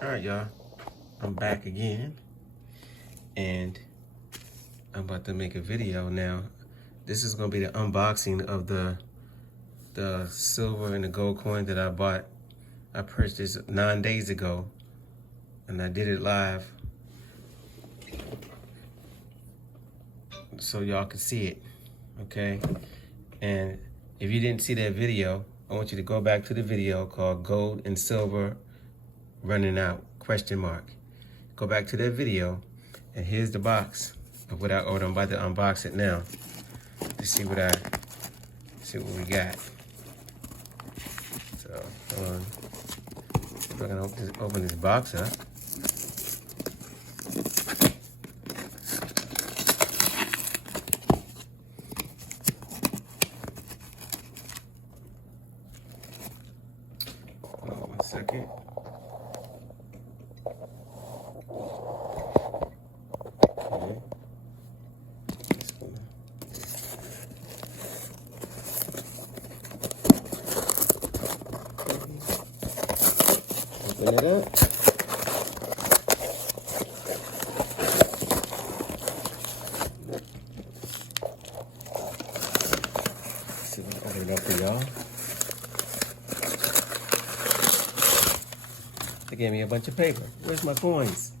All right, y'all. I'm back again, and I'm about to make a video now. This is gonna be the unboxing of the silver and the gold coin that I bought. I purchased 9 days ago, and I did it live, so y'all can see it. Okay, and if you didn't see that video, I want you to go back to the video called "Gold and Silver Running Out?" Go back to that video, and here's the box of what I ordered. I'm about to unbox it now to see what we got. So hold on. I'm gonna open this box up. Hold on 1 second. Okay. Open it up. See if I can open it up for y'all. They gave me a bunch of paper. Where's my coins?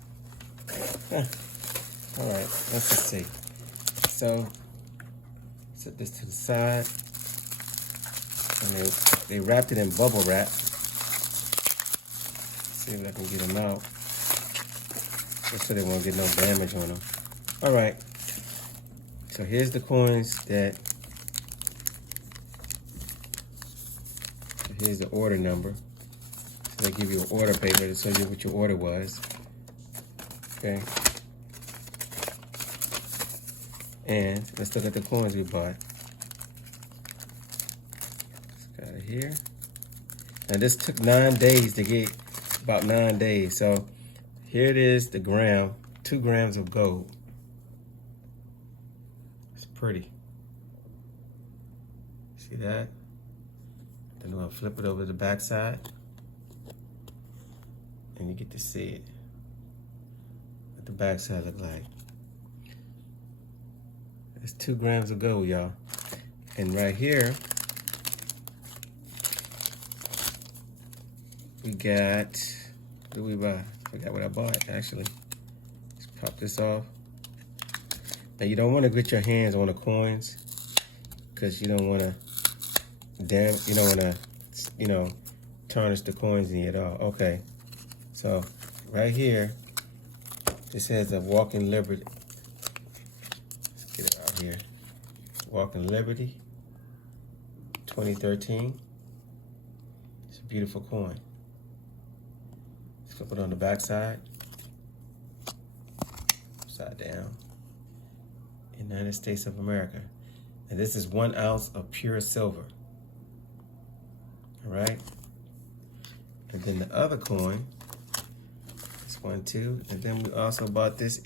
Huh. All right, let's just see. So, set this to the side. And they wrapped it in bubble wrap. See if I can get them out. Just so they won't get no damage on them. All right. So here's the coins here's the order number. So they give you an order paper to show you what your order was. Okay. And let's look at the coins we bought. Just got it here. Now this took 9 days to get, about 9 days. So here it is, the gram, 2 grams of gold. It's pretty. See that? Then I'm gonna flip it over to the back side. And you get to see it. What the back side look like. It's 2 grams of gold, y'all. And right here, we got, what did we buy? I forgot what I bought, actually. Let's pop this off. Now you don't want to get your hands on the coins because you don't want to tarnish the coins in it at all. Okay, so right here, this has a Walking Liberty. Let's get it out here. Walking Liberty, 2013. It's a beautiful coin. Let's flip it on the back side. Upside down. United States of America. And this is 1 ounce of pure silver. All right. And then the other coin, this one too. And then we also bought this.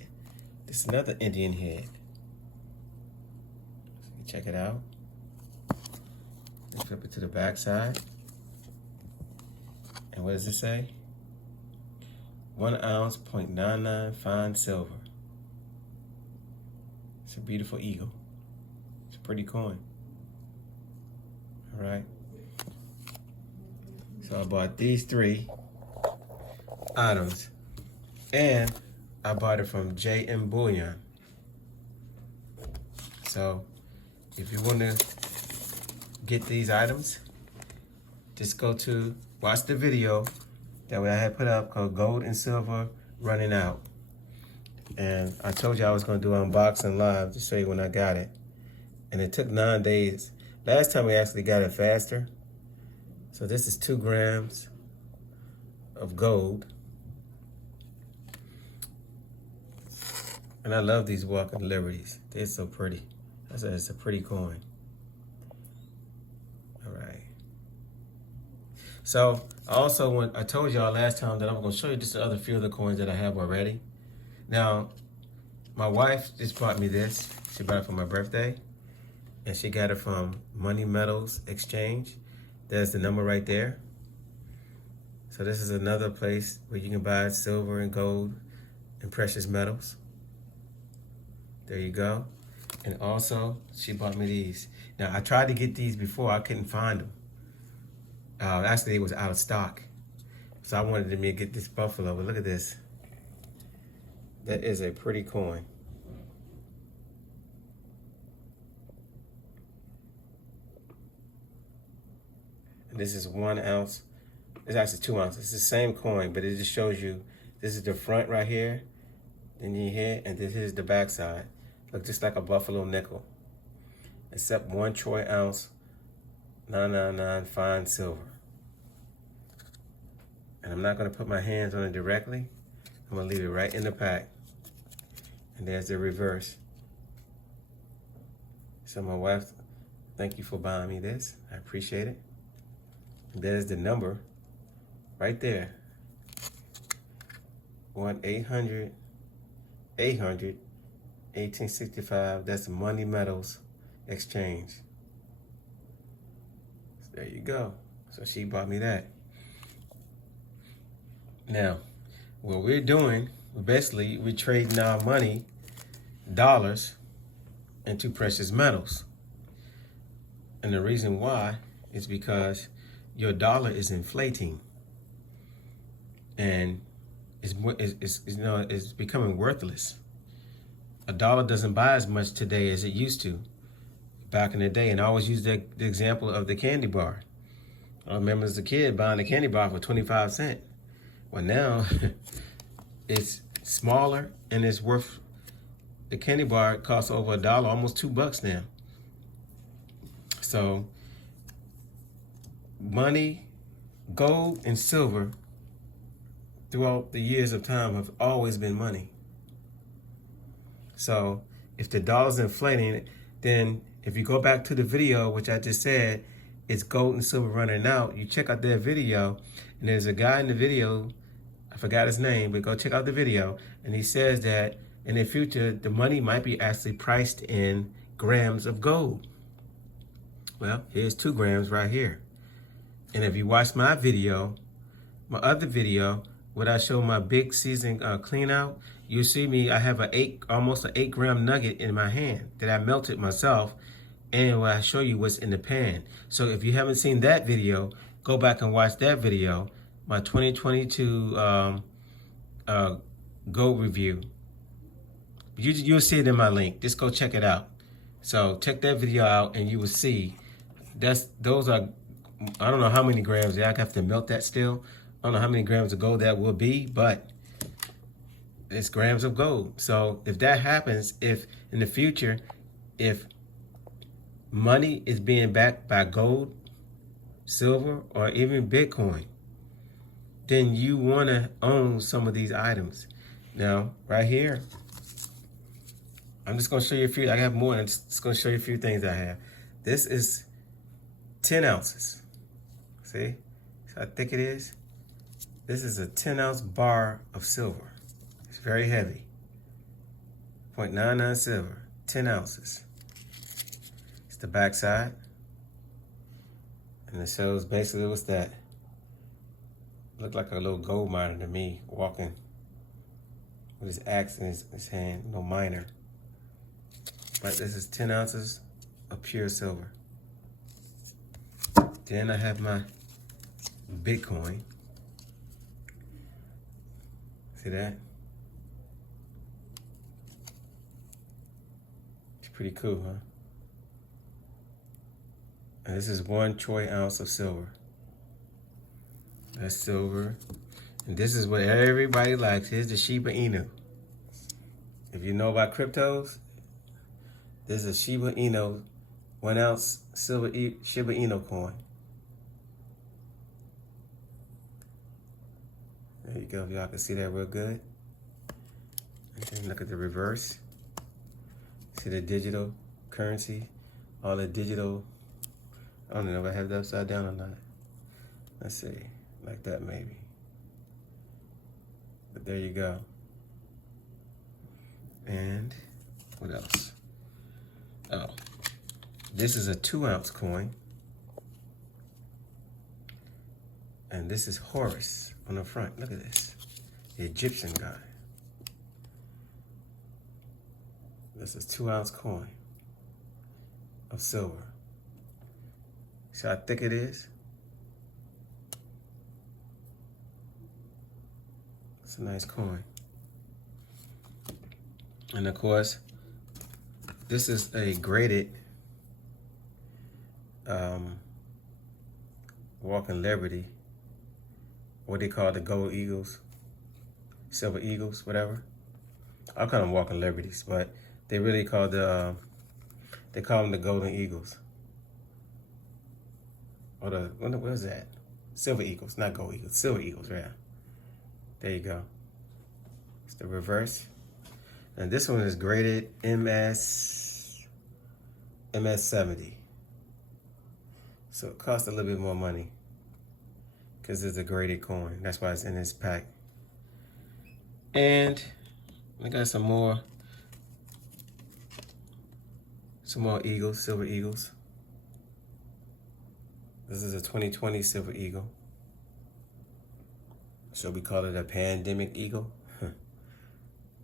This is another Indian head. Check it out. Let's flip it to the back side. And what does it say? 1 ounce, 0.99 fine silver. It's a beautiful eagle. It's a pretty coin. All right. So I bought these 3 items, and I bought it from JM Bullion. So if you want to get these items, just watch the video that I had put up called Gold and Silver Running Out. And I told you I was going to do an unboxing live to show you when I got it. And it took 9 days. Last time we actually got it faster. So this is 2 grams of gold. And I love these Walking Liberties. They're so pretty. I said it's a pretty coin. All right. So I told y'all last time that I'm going to show you just the other few of the coins that I have already. Now, my wife just bought me this. She bought it for my birthday. And she got it from Money Metals Exchange. There's the number right there. So So this is another place where you can buy silver and gold and precious metals. There you go. And also, she bought me these. Now, I tried to get these before. I couldn't find them. Actually, it was out of stock. So I wanted to get this buffalo. But look at this. That is a pretty coin. And this is 1 ounce. It's actually 2 ounces. It's the same coin, but it just shows you this is the front right here. Then you here, and this is the back side. Look just like a buffalo nickel. Except 1 troy ounce, 999 fine silver. And I'm not going to put my hands on it directly. I'm going to leave it right in the pack. And there's the reverse. So my wife, thank you for buying me this. I appreciate it. And there's the number right there. 1-800-1865. That's Money Metals Exchange. So there you go. So she bought me that. Now, what we're doing, basically, we're trading our money, dollars, into precious metals. And the reason why is because your dollar is inflating. And it's becoming worthless. A dollar doesn't buy as much today as it used to back in the day. And I always use the example of the candy bar. I remember as a kid buying a candy bar for 25 cents. Well, now it's smaller and it's worth, the candy bar costs over $1, almost $2 now. So money, gold and silver throughout the years of time have always been money. So if the dollar's inflating, then if you go back to the video, which I just said, it's gold and silver running out, you check out that video, and there's a guy in the video, I forgot his name, but go check out the video, and he says that in the future, the money might be actually priced in grams of gold. Well, here's 2 grams right here. And if you watch my video, my other video, when I show my big season clean out, you see me, I have almost an 8-gram nugget in my hand that I melted myself, and when I show you what's in the pan. So if you haven't seen that video, go back and watch that video, my 2022 gold review. You'll see it in my link. Just go check it out. So check that video out and you will see those are, I don't know how many grams. I have to melt that still. I don't know how many grams of gold that will be, but it's grams of gold. So if that happens, if in the future, if money is being backed by gold, silver, or even Bitcoin, then you want to own some of these items. Now, right here, I'm just going to show you a few. I have more. I'm just going to show you a few things I have. This is 10 ounces. See how thick it is? This is a 10-ounce bar of silver. It's very heavy. 0.99 silver, 10 ounces. It's the back side. And it shows basically what's that? Looked like a little gold miner to me, walking with his axe in his hand, no miner. But this is 10 ounces of pure silver. Then I have my Bitcoin. See that? It's pretty cool, huh? And this is 1 troy ounce of silver. That's silver. And this is what everybody likes. Here's the Shiba Inu. If you know about cryptos, this is a Shiba Inu, 1 ounce silver Shiba Inu coin. There you go. Y'all can see that real good. And then look at the reverse. See the digital currency, all the digital. I don't know if I have it upside down or not. Let's see, like that maybe. But there you go. And what else? Oh, this is a 2-ounce coin. And this is Horus. on the front. Look at this. The Egyptian guy. This is 2-ounce coin of silver. See how thick it is? It's a nice coin. And of course, this is a graded Walking Liberty. What they call the gold eagles, silver eagles, whatever. I call them Walking Liberties, but they really call they call them the golden eagles. Or where's that? Silver eagles, not gold eagles, silver eagles, yeah. There you go. It's the reverse. And this one is graded MS 70. So it costs a little bit more money because it's a graded coin. That's why it's in this pack. And I got some more eagles, silver eagles. This is a 2020 silver eagle. So we call it a pandemic eagle. But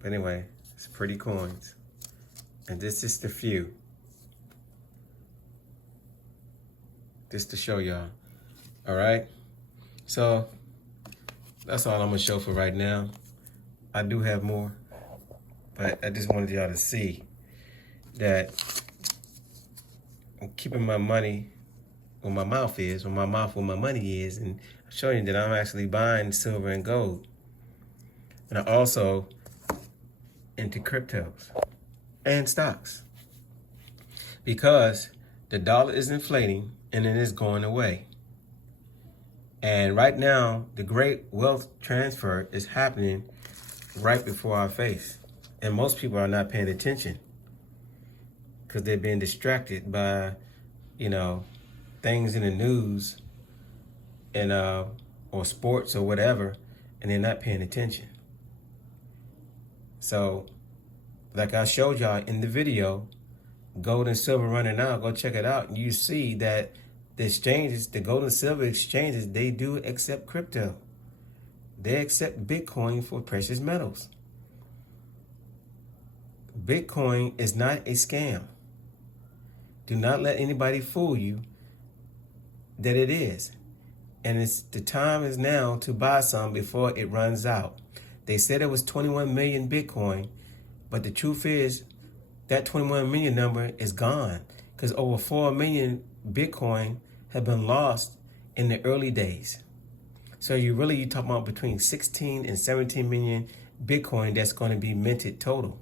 anyway, it's pretty coins. And this is the few. Just to show y'all. All right. So that's all I'm gonna show for right now. I do have more, but I just wanted y'all to see that I'm keeping my money where my mouth is, where my money is, and showing that I'm actually buying silver and gold. And I also into cryptos and stocks because the dollar is inflating and it is going away. And right now, the great wealth transfer is happening right before our face. And most people are not paying attention because they're being distracted by, things in the news and or sports or whatever, and they're not paying attention. So, like I showed y'all in the video, gold and silver running out, go check it out. You see that the exchanges, the gold and silver exchanges, they do accept crypto. They accept Bitcoin for precious metals. Bitcoin is not a scam. Do not let anybody fool you that it is. And the time is now to buy some before it runs out. They said it was 21 million Bitcoin, but the truth is that 21 million number is gone because over 4 million Bitcoin have been lost in the early days. So you're talking about between 16 and 17 million Bitcoin that's going to be minted total.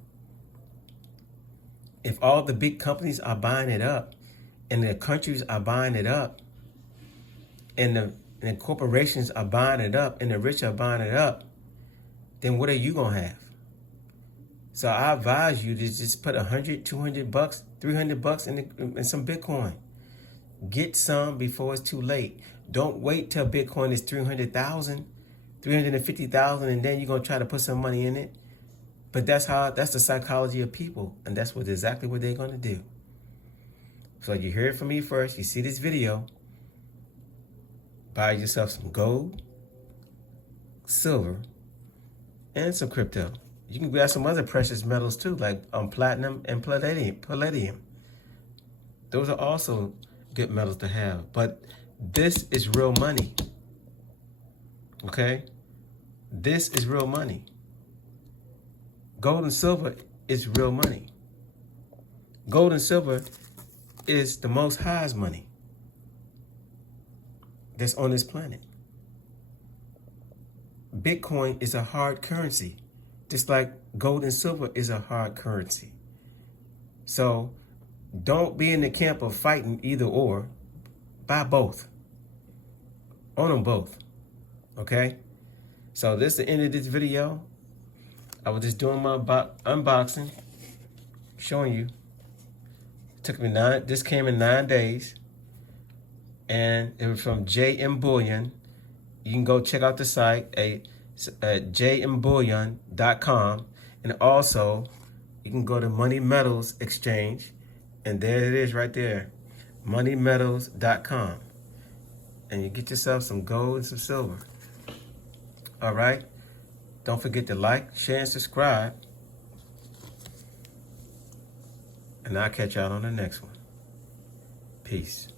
If all the big companies are buying it up and the countries are buying it up and the corporations are buying it up and the rich are buying it up, then what are you going to have? So I advise you to just put $100, $200, $300 in some Bitcoin. Get some before it's too late. Don't wait till Bitcoin is 300,000, 350,000, and then you're going to try to put some money in it. But that's the psychology of people, and that's exactly what they're going to do. So you hear it from me first. You see this video. Buy yourself some gold, silver, and some crypto. You can grab some other precious metals too, like platinum and palladium. Those are also good metals to have. But this is real money. Okay? This is real money. Gold and silver is real money. Gold and silver is the Most High's money that's on this planet. Bitcoin is a hard currency, just like gold and silver is a hard currency. So don't be in the camp of fighting either or. Buy both. Own them both. Okay? So this is the end of this video. I was just doing my unboxing, showing you. It took me this came in 9 days. And it was from JM Bullion. You can go check out the site at jmbullion.com. And also, you can go to Money Metals Exchange. And there it is right there, moneymetals.com. And you get yourself some gold and some silver. All right? Don't forget to like, share, and subscribe. And I'll catch y'all on the next one. Peace.